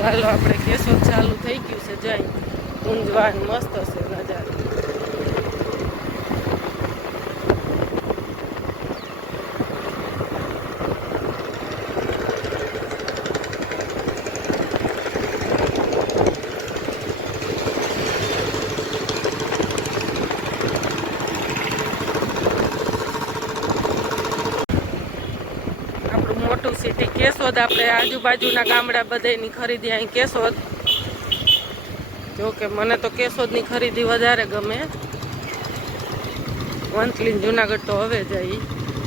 ચાલો આપણે કેશોદ ચાલુ થઈ ગયું છે, જઈ ઊંઝવાન મસ્ત છે નજારો. મોટું સિટી કેશોદ, આપણે આજુબાજુના ગામડા બધાની ખરીદી અહીં કેશોદ. જોકે મને તો કેશોદની ખરીદી વધારે ગમે. વંથલી જુનાગઢ તો હવે જાય,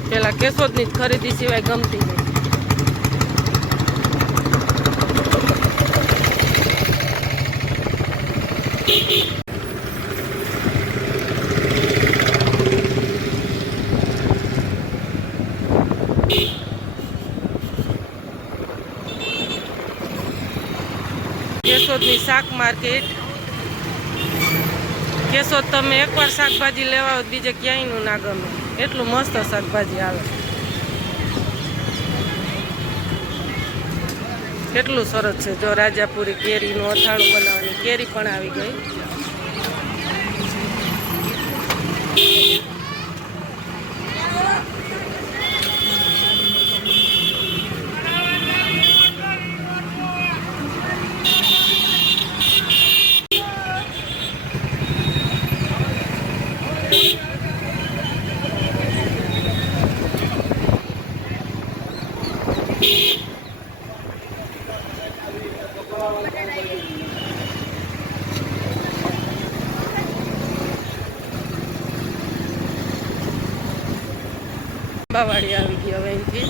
પેલા કેશોદની જ ખરીદી સિવાય ગમતી નહીં. કેશોદની શાક માર્કેટ. કેશોદ તમે એકવાર શાકભાજી લેવા હોય બીજે ક્યાંયનું ના ગમે, એટલું મસ્ત શાકભાજી આવે. કેટલું સરસ છે. જો રાજાપુરી કેરીનું અથાણું બનાવવાની કેરી પણ આવી ગઈ. અંબાવાડી આવી ગઈ હવે અહીંથી.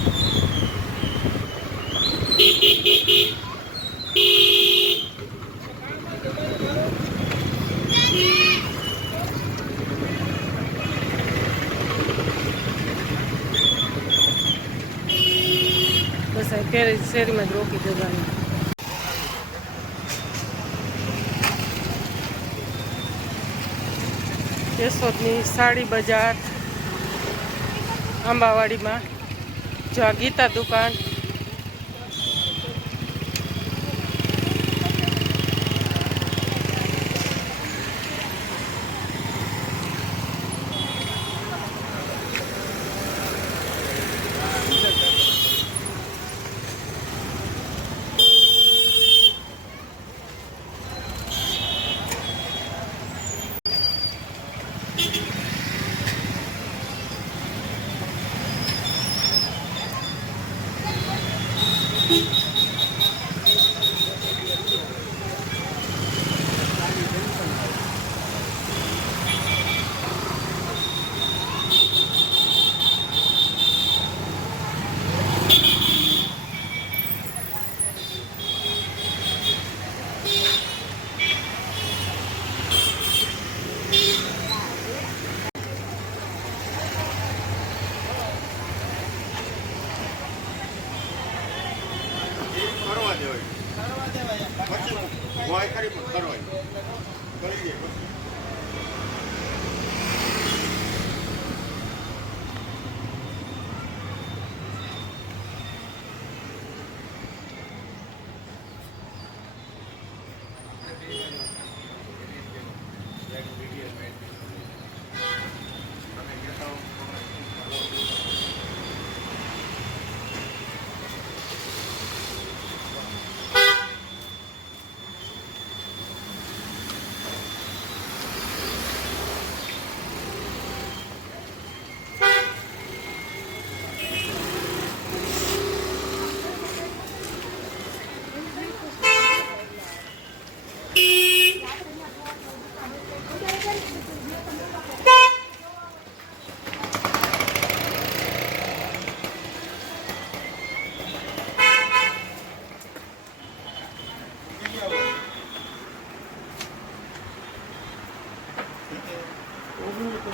બસ અહીં શેરીમાં જ રોકી જવાનું. કેશોદની સાડી બજાર અંબાવાડીમાં. જો આ ગીતા દુકાન.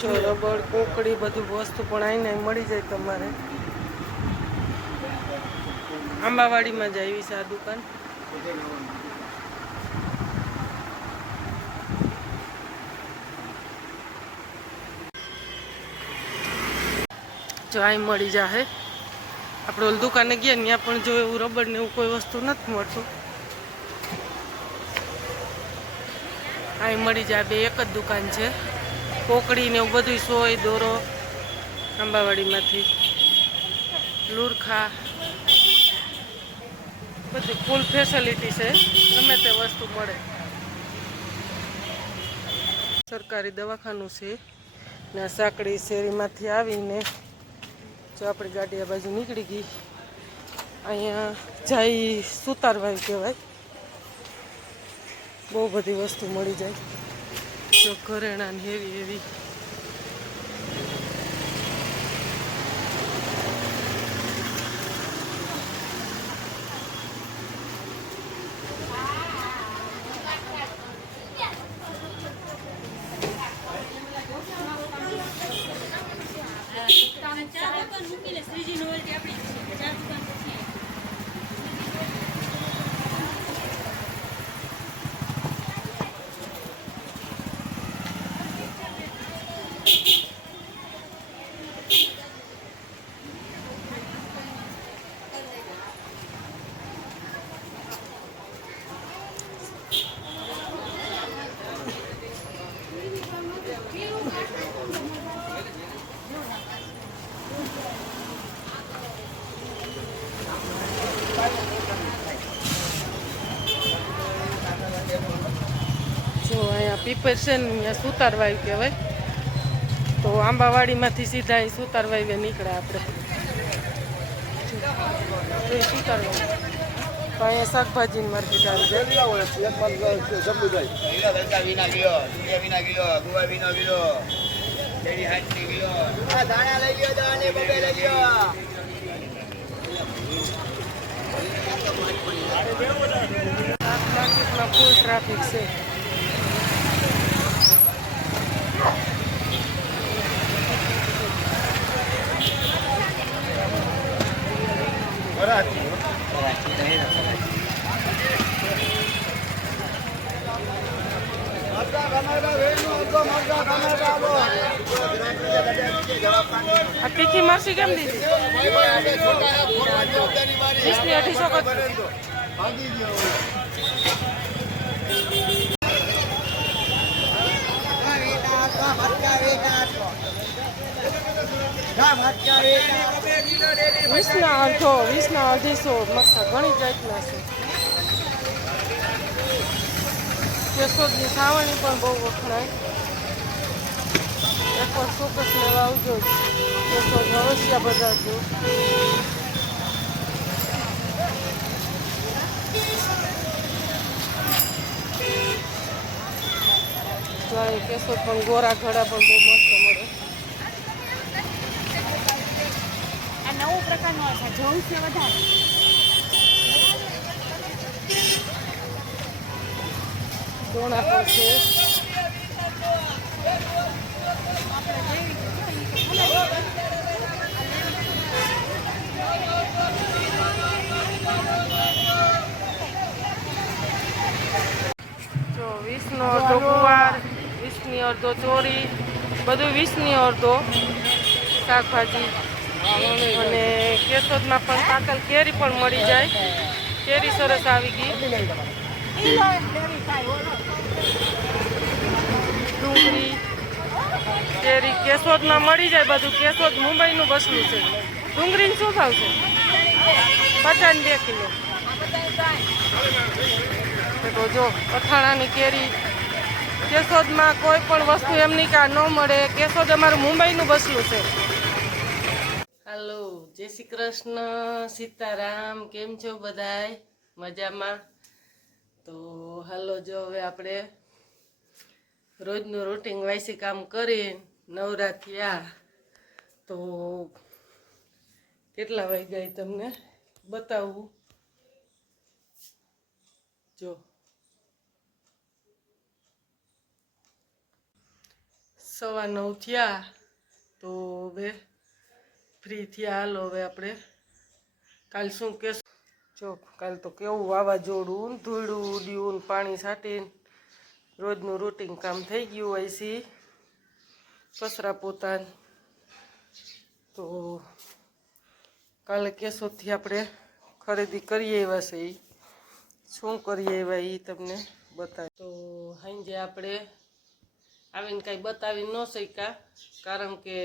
જો રબડ કોકડી બધું વસ્તુ પણ આઈને મળી જાય તમારે. આંબાવાડીમાં જ આવી છે આ દુકાન. જો અહીં મળી જાહે. આપણે ઓલી દુકાને ગયા ત્યાં પણ જો એવું રબડ ને એવું કોઈ વસ્તુ નથી મળતું. અહીં મળી જાય. બે એક જ દુકાન છે. કોકડી ને એવું બધું સોય દોરો આંબાવાડીમાંથી, લુરખા બધી ફૂલ ફેસિલિટી છે. ગમે તે વસ્તુ મળે. સરકારી દવાખાનું છે ને સાંકડી શેરીમાંથી આવીને જો આપણી ગાડી આ બાજુ નીકળી ગઈ. અહીંયા જાય સુતારવાય કહેવાય. બહુ બધી વસ્તુ મળી જાય. જો ઘરેણાં ને હેવી હેવી પીપર છે ને અહીંયા સુતારવાય કહેવાય. તો આંબાવાડીમાંથી સીધા એ સુતારવાય નીકળે આપણે. સુતારવાય તો અહીંયા શાકભાજીની માર્કેટ આવી જાય. માર્કેટમાં ફૂલ ટ્રાફિક છે. આ તીખી મરચી કેમ દીધી? 20 ના અડધો 20 ના 250 મરચા ઘણી જાતના છે. કેશોદની સાવણી પણ બહુ વખણાય. એકવાર ચોક્કસ લેવા આવજો. કેશોદ અવશ્ય બજારજો. કેશોદ પણ ગોરા ઘડા પણ બહુ મસ્ત મળે. આ નવું પ્રકારનું છે, જોઉં છે વધારે. દોણા પણ છે. જો 20 નો અડધો ગુવાર, 20 ની અડધો ચોરી, બધું 20 ની અડધો શાકભાજી. અને કેશોદમાં પણ પાકલ કેરી પણ મળી જાય. કેરી સરસ આવી ગઈ. ડુંગળી કેરી કેશોદમાં મળી જાય બધું. કેશોદ મુંબઈનું બસલું છે. ડુંગળીનું શું ભાવ છે? 52 કિલો. તો જો અથાણાની કેરી. કેશોદમાં કોઈ પણ વસ્તુ એમની કા ન મળે. કેશોદ અમારું મુંબઈનું બસલું છે. હાલો, જય શ્રી કૃષ્ણ, સીતારામ. કેમ છો બધાય? મજામાં? તો હાલો, જો હવે આપણે રોજનું રૂટિન વાયસી કામ કરી નવરા થયા. તો કેટલા વાગ્યા તમને બતાવું. જો 9:15 થયા. તો હવે ફ્રી થયા. હાલો હવે આપણે કાલ શું કે જો કાલ તો કેવું વાવાઝોડું, ધૂળું ઉડ્યું, પાણી છાંટીને રોજનું રૂટિન કામ થઈ ગયું હોય છે. કચરા પોતા. તો કાલે કેશોદથી આપણે ખરીદી કરીએ એવા છે. શું કરીએ એવા એ તમને બતાવી. તો સાંજે આપણે આવીને કાંઈ બતાવી ન શક્યા, કારણ કે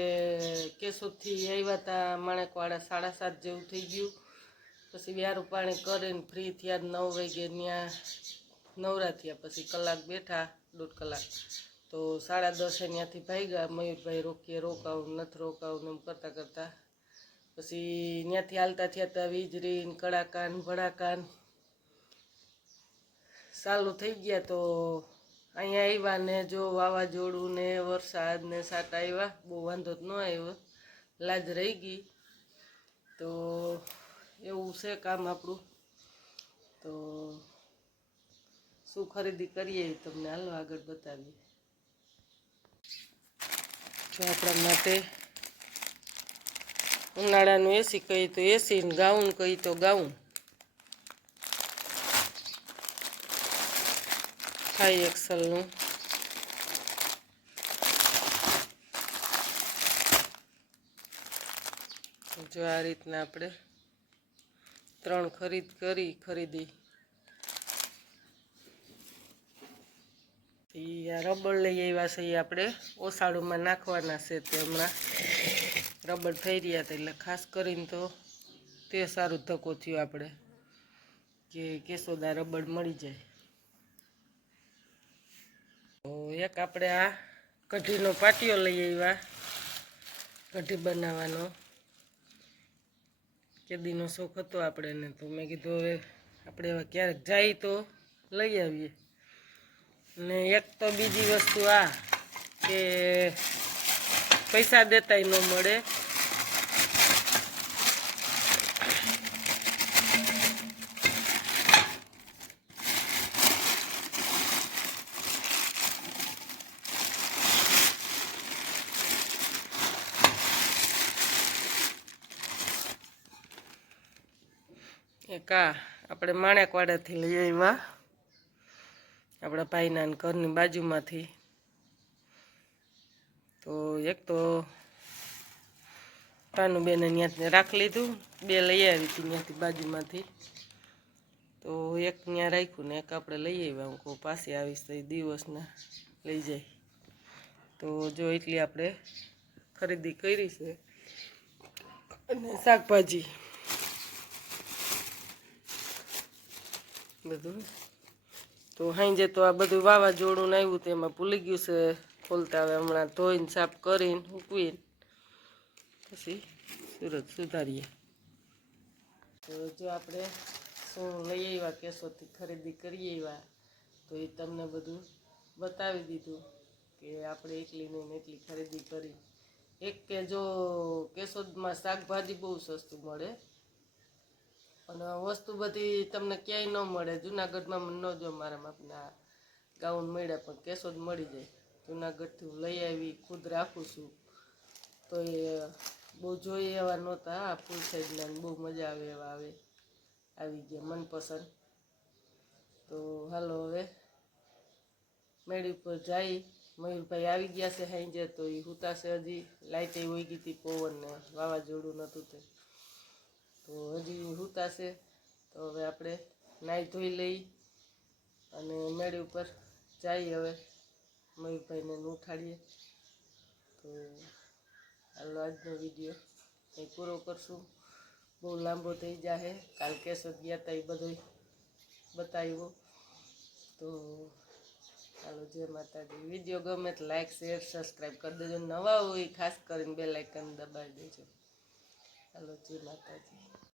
કેશોદથી આવ્યા હતા માણેકવાડા 7:30 જેવું થઈ ગયું. પછી વ્યારું પાણી કરીને ફ્રી થયા 9 વાગે ત્યાં નવરા થયા. પછી કલાક બેઠા, 1.5 કલાક. તો 10:30 ત્યાંથી ભાગ્યા. મયુરભાઈ રોકીએ રોકાવું નથી રોકાવું એમ કરતાં કરતાં પછી ત્યાંથી હાલતા થયા હતા. વીજળી કડાકાન ભડાકાન ચાલુ થઈ ગયા. તો અહીંયા આવ્યા ને જો વાવાઝોડું ને વરસાદ ને સાટા આવ્યા. બહુ વાંધો જ ન આવ્યો, લાજ રહી ગઈ. તો એવું છે કામ આપણું. તો શું ખરીદી કરીએ તમને હાલો આગળ બતાવીએ. જો આપણા માટે ઉનાળાનું એસી કહી તો એસી ને ગાઉન કહી તો ગાઉન. હાઈ એક્સલનું જો આ રીતના આપણે 3 ખરીદી. આ રબર લઈ આવ્યા છે, એ આપણે ઓસાળુમાં નાખવાના છે. તે હમણાં રબર થઈ રહ્યા હતા એટલે ખાસ કરીને તો તે સારું ધક્કો થયો આપણે કે કેશોદા રબર મળી જાય. તો એક આપણે આ કઢીનો પાટિયો લઈ આવ્યા, કઢી બનાવવાનો. કેદીનો શોખ હતો આપણને, તો મેં કીધું હવે આપણે હવે ક્યારેક જાય તો લઈ આવીએ. ને એક તો બીજી વસ્તુ આ કે પૈસા દેતાય ન મળે. એક આ આપણે માણેકવાડાથી લઈ આવ્યા, આપણા ભાઈના ઘરની બાજુમાંથી. તો એક તો ભાનુબેને ત્યાંથી રાખી લીધું, 2 લઈ આવી હતી ત્યાંથી બાજુમાંથી. તો એક ત્યાં રાખ્યું ને એક આપણે લઈ આવ્યા. હું કહું પાછી આવીશ તો એ દિવસના લઈ જાય. તો જો એટલી આપણે ખરીદી કરી છે. અને શાકભાજી બધું. તો સાંજે તો આ બધું વાવાઝોડું આવ્યું તો એમાં ભૂલી ગયું છે ખોલતા. હવે હમણાં ધોઈને સાફ કરીને મૂકવીને પછી સુરત સુધારીએ. તો જો આપણે શું લઈ આવ્યા કેશોદથી ખરીદી કરી આવ્યા, તો એ તમને બધું બતાવી દીધું કે આપણે એટલી ને એટલી ખરીદી કરી. એક કે જો કેશોદમાં શાકભાજી બહુ સસ્તું મળે અને વસ્તુ બધી તમને ક્યાંય ન મળે. જુનાગઢમાં મને ન જો મારા માપના ગાઉન મળ્યા, પણ કેશોદ મળી જાય. જુનાગઢથી હું લઈ આવી, ખુદ રાખું છું. તો એ બહુ જોઈએ એવા નહોતા. હા, ફૂલ સાઈઝના બહુ મજા આવે એવા આવી ગયા મનપસંદ. તો હાલો હવે મેળી ઉપર જઈ. મયુરભાઈ આવી ગયા છે સાંજે, તો એ હુતાશે હજી. લાઇટે વહી ગઈ હતી, પવન ને વાવાઝોડું નહોતું તે. તો હજી હુતાશે. તો હવે આપણે નાહી ધોઈ લઈ અને મેળી ઉપર જઈએ. હવે મયુરભાઈને ઉઠાડીએ. તો હાલો આજનો વિડીયો અહીં પૂરો કરશું. બહુ લાંબો થઈ જાય. કાલ કેશોદ ગયા હતા એ બધું બતાવ્યું. તો ચાલો જય માતાજી. વિડીયો ગમે તો લાઈક શેર સબસ્ક્રાઈબ કરી દેજો. નવા હોય ખાસ કરીને બેલ આઇકન દબાવી દેજો. ચાલો જય માતાજી.